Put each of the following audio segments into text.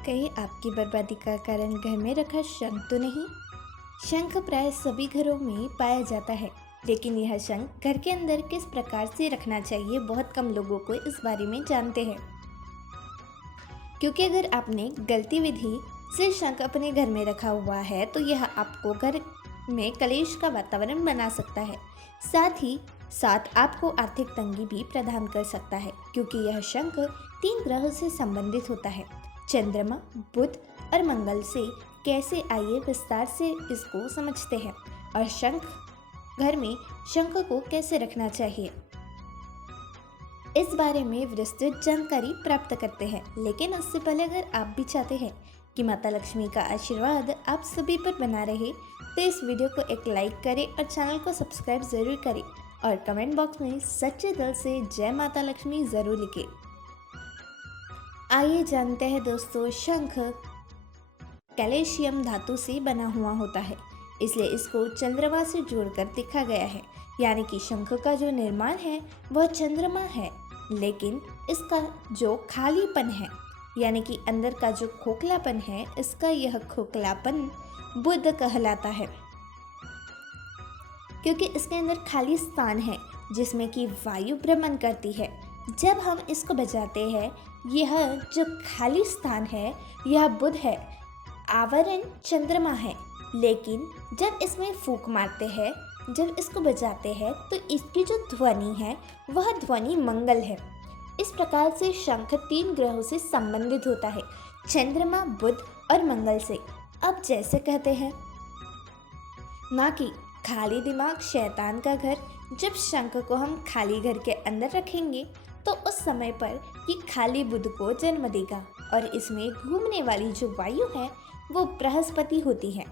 कहीं आपकी बर्बादी का कारण घर में रखा शंख तो नहीं। शंख प्राय सभी घरों में पाया जाता है, लेकिन यह शंख घर के अंदर किस प्रकार से रखना चाहिए बहुत कम लोगों को इस बारे में जानते हैं। क्योंकि अगर आपने गलती विधि से शंख अपने घर में रखा हुआ है तो यह आपको घर में कलेश का वातावरण बना सकता है। साथ ही साथ आपको आर्थिक तंगी भी प्रदान कर सकता है, क्योंकि यह शंख 3 ग्रहों से संबंधित होता है, चंद्रमा, बुध और मंगल से। कैसे, आइए विस्तार से इसको समझते हैं और घर में शंख को कैसे रखना चाहिए इस बारे में विस्तृत जानकारी प्राप्त करते हैं। लेकिन उससे पहले अगर आप भी चाहते हैं कि माता लक्ष्मी का आशीर्वाद आप सभी पर बना रहे तो इस वीडियो को एक लाइक करें और चैनल को सब्सक्राइब जरूर करें और कमेंट बॉक्स में सच्चे दिल से जय माता लक्ष्मी जरूर लिखें। आइए जानते हैं दोस्तों, शंख कैल्शियम धातु से बना हुआ होता है, इसलिए इसको चंद्रमा से जोड़कर लिखा गया है। यानी कि शंख का जो निर्माण है वह चंद्रमा है, लेकिन इसका जो खालीपन है यानी कि अंदर का जो खोखलापन है, इसका यह खोखलापन बुध कहलाता है, क्योंकि इसके अंदर खाली स्थान है जिसमें कि वायु भ्रमण करती है। जब हम इसको बजाते हैं, यह जो खाली स्थान है यह बुध है, आवरण चंद्रमा है, लेकिन जब इसमें फूंक मारते हैं, जब इसको बजाते हैं तो इसकी जो ध्वनि है वह ध्वनि मंगल है। इस प्रकार से शंख 3 ग्रहों से संबंधित होता है, चंद्रमा, बुध और मंगल से। अब जैसे कहते हैं ना कि खाली दिमाग शैतान का घर, जब शंख को हम खाली घर के अंदर रखेंगे तो उस समय पर ये खाली बुध को जन्म देगा और इसमें घूमने वाली जो वायु है वो बृहस्पति होती है।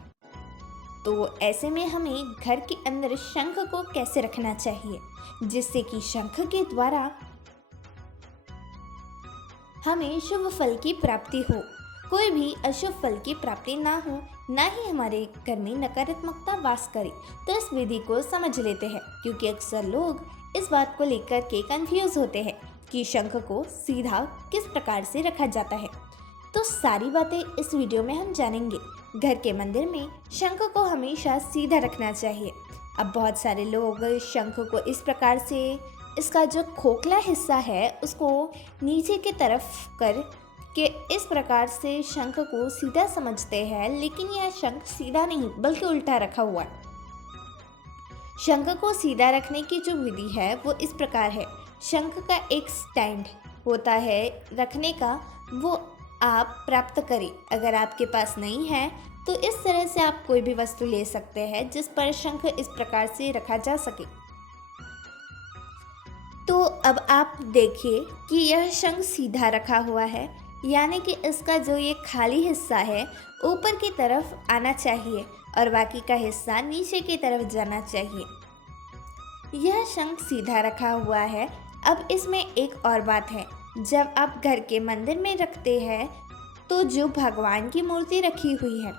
तो ऐसे में हमें घर के अंदर शंख को कैसे रखना चाहिए जिससे कि शंख के द्वारा हमें शुभ फल की प्राप्ति हो, कोई भी अशुभ फल की प्राप्ति ना हो, ना ही हमारे घर में नकारात्मकता वास करे। तो इस विधि को समझ लेते हैं, क्योंकि अक्सर लोग इस बात को लेकर के कंफ्यूज होते हैं कि शंख को सीधा किस प्रकार से रखा जाता है। तो सारी बातें इस वीडियो में हम जानेंगे। घर के मंदिर में शंख को हमेशा सीधा रखना चाहिए। अब बहुत सारे लोग शंख को इस प्रकार से, इसका जो खोखला हिस्सा है उसको नीचे की तरफ कर के इस प्रकार से शंख को सीधा समझते हैं, लेकिन यह शंख सीधा नहीं बल्कि उल्टा रखा हुआ है। शंख को सीधा रखने की जो विधि है वो इस प्रकार है। शंख का एक स्टैंड होता है रखने का, वो आप प्राप्त करें। अगर आपके पास नहीं है तो इस तरह से आप कोई भी वस्तु ले सकते हैं जिस पर शंख इस प्रकार से रखा जा सके। तो अब आप देखिए कि यह शंख सीधा रखा हुआ है, यानी कि इसका जो ये खाली हिस्सा है ऊपर की तरफ आना चाहिए और बाकी का हिस्सा नीचे की तरफ जाना चाहिए। यह शंख सीधा रखा हुआ है। अब इसमें एक और बात है, जब आप घर के मंदिर में रखते हैं तो जो भगवान की मूर्ति रखी हुई है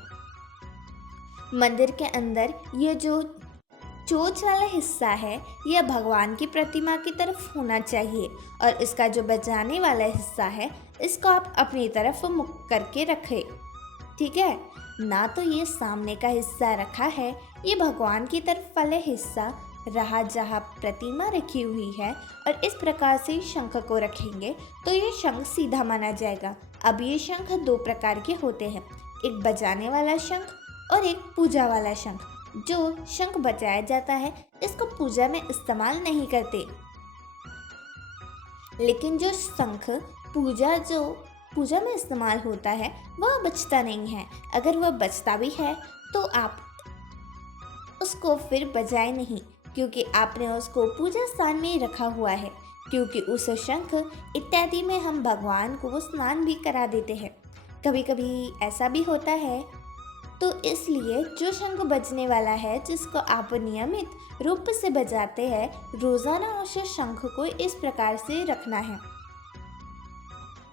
मंदिर के अंदर, ये जो चोंच वाला हिस्सा है यह भगवान की प्रतिमा की तरफ होना चाहिए और इसका जो बजाने वाला हिस्सा है इसको आप अपनी तरफ मुख करके रखें, ठीक है ना। तो ये सामने का हिस्सा रखा है, ये भगवान की तरफ वाला हिस्सा रहा जहाँ प्रतिमा रखी हुई है, और इस प्रकार से शंख को रखेंगे तो ये शंख सीधा माना जाएगा। अब ये शंख 2 प्रकार के होते हैं, एक बजाने वाला शंख और एक पूजा वाला शंख। जो शंख बजाया जाता है इसको पूजा में इस्तेमाल नहीं करते, लेकिन जो शंख पूजा में इस्तेमाल होता है वह बजता नहीं है। अगर वह बजता भी है तो आप उसको फिर बजाए नहीं, क्योंकि आपने उसको पूजा स्थान में रखा हुआ है। क्योंकि उस शंख इत्यादि में हम भगवान को स्नान भी करा देते हैं, कभी कभी ऐसा भी होता है। तो इसलिए जो शंख बजने वाला है जिसको आप नियमित रूप से बजाते हैं, रोजाना उस शंख को इस प्रकार से रखना है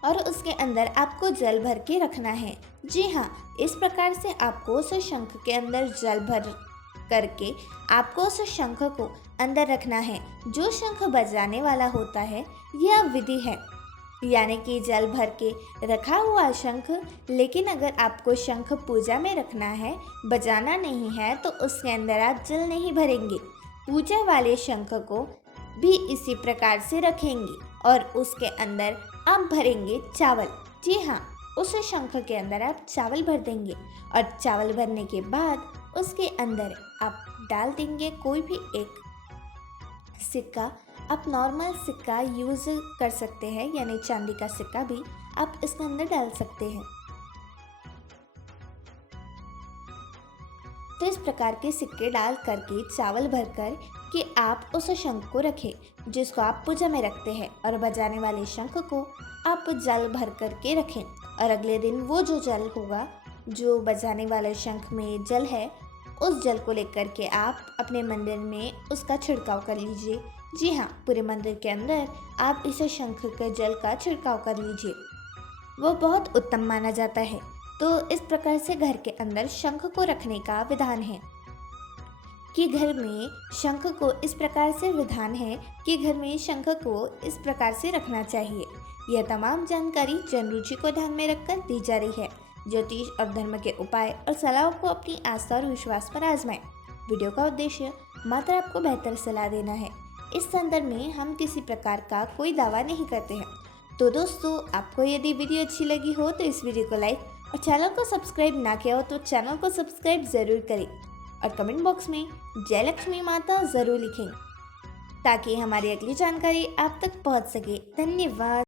और उसके अंदर आपको जल भर के रखना है। जी हाँ, इस प्रकार से आपको उस शंख के अंदर जल भर करके आपको उस शंख को अंदर रखना है। जो शंख बजाने वाला होता है यह विधि है यानी कि जल भर के रखा हुआ शंख। लेकिन अगर आपको शंख पूजा में रखना है, बजाना नहीं है, तो उसके अंदर आप जल नहीं भरेंगे। पूजा वाले शंख को भी इसी प्रकार से रखेंगे और उसके अंदर आप भरेंगे चावल। जी हाँ, उस शंख के अंदर आप चावल भर देंगे और चावल भरने के बाद उसके अंदर आप डाल देंगे कोई भी एक सिक्का। आप नॉर्मल सिक्का यूज़ कर सकते हैं, यानी चांदी का सिक्का भी आप इसके अंदर डाल सकते हैं। तो इस प्रकार के सिक्के डाल करके चावल भरकर कि आप उस शंख को रखें जिसको आप पूजा में रखते हैं, और बजाने वाले शंख को आप जल भर करके रखें। और अगले दिन वो जो जल होगा, जो बजाने वाले शंख में जल है, उस जल को लेकर के आप अपने मंदिर में उसका छिड़काव कर लीजिए। जी हाँ, पूरे मंदिर के अंदर आप इस शंख के जल का छिड़काव कर लीजिए, वो बहुत उत्तम माना जाता है। तो इस प्रकार से घर के अंदर शंख को रखने का विधान है कि घर में शंख को इस प्रकार से विधान है कि घर में शंख को इस प्रकार से रखना चाहिए। यह तमाम जानकारी जन रुचि को ध्यान में रखकर दी जा रही है। ज्योतिष और धर्म के उपाय और सलाहों को अपनी आस्था और विश्वास पर आजमाएं। वीडियो का उद्देश्य मात्र आपको बेहतर सलाह देना है। इस संदर्भ में हम किसी प्रकार का कोई दावा नहीं करते हैं। तो दोस्तों, आपको यदि वीडियो अच्छी लगी हो तो इस वीडियो को लाइक और चैनल को सब्सक्राइब ना किया हो तो चैनल को सब्सक्राइब ज़रूर करें और कमेंट बॉक्स में जय लक्ष्मी माता ज़रूर लिखें ताकि हमारी अगली जानकारी आप तक पहुंच सके। धन्यवाद।